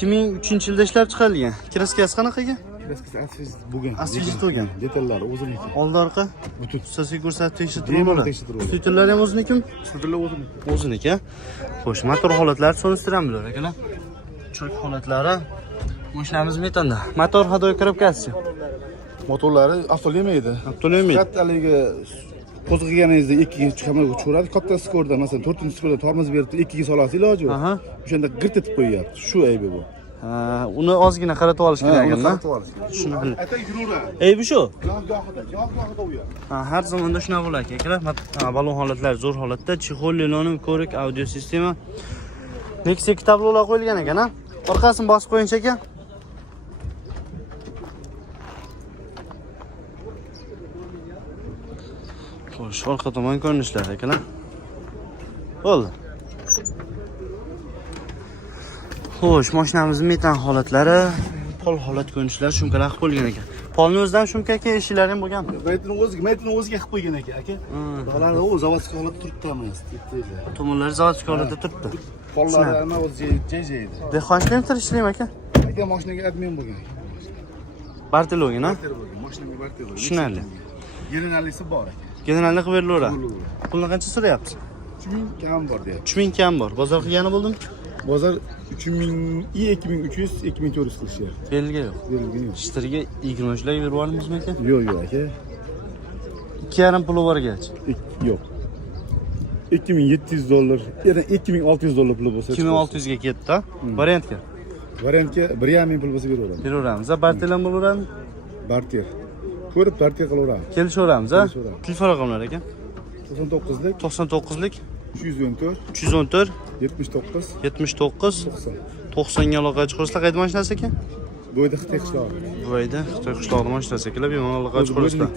2003-yilda ishlab chiqarilgan. Kraskasi qanaqa ekan? Kraskasi asfalt bo'lgan. Asfalt bo'lgan. Detallari o'ziniki. Oldi orqa butun. asosiy ko'rsatib tekshirtirib Tekshirtirib. Filtrlar ham o'zinikimi? Filtrlar o'ziniki. O'ziniki. Xo'sh, motor holatlari solishtiramiz bular akalar. Chok holatlari. Mashinamiz metonda. Motor hadoy korobkasi. Motorlari avtolemaydi. Avtolemaydi. Kattaligi qo'zg'aganingizda 2ga chiqamaydi. Katta skorda masalan 4-skorda tormoz berib 2ga solasiz iloji yo'q. O'shanda girt etib qo'yyapti. Shu aybi bu. Uni ozgina qaratib olish kerak ekan-da. Shuni bil. Ata yuraveradi. Aybi shu. Gohida u yoq. Har zamonda shunaqa bo'lar ekan akalar. Balon holatlari zo'r holatda, chexol, linonim, ko'rik, audio sistema. Nexia kitoblar qo'yilgan ekan-a. Orqasini bosib qo'ying aka. Xo'sh, orqa tomon ko'rinishlari akalar. Bo'ldi. Xo'sh, mashinamizning metan holatlari, pol holat ko'rinishlari shumkalar qilib qo'yilgan ekan. Polni o'zidan shumka-aka eshiklari ham bo'lganmi? Maytini o'ziga qilib qo'ygan ekan, aka. Ularni u zavodskiy holatda turibdi emas, Tomonlari zavodskiy holatda turibdi. Pollari ham o'zi jeyjeydi. Dehqonchilik tirishlaymi aka? Aka mashinaga admin bo'lgan. Bartelogin, ha? Mashinaga bartelogin. Tushunarli. Generallisi bor aka. Generalni qilib berilaveradi. Pulni qancha so'rayapsiz? 3000 kam bor deyapti. 3000 kam bor. Bozor qilgani bo'ldimi? Bozor 2300, 2400 qilishyapti. Belgi yo'q. Belgi yo'q. Shtriga 20 shlar berib yubormizmi aka? Yo'q, aka. 2,5 puli borgachi. Yo'q. $2700, yana $2600 puli bo'lsa. 2600 ga ketdi, variantga. Variantga 1,5 pul bo'lsa beraveramiz. Beraveramiz. Bartelan bo'laveradimi? Barter. Ko'rib barter qilaveramiz. Kelishaveramiz, ha? Telefon raqamlari aka? 99lik 99lik 314 314 79 79 90. 90 ga aloqa chiqarsizlar. Qayerda mashinasi aka? Bu yerda Xitoy qishlog'i. Bu yerda Xitoy qishlog'ida mashinasi akalar, bemalol aloqa chiqarsizlar.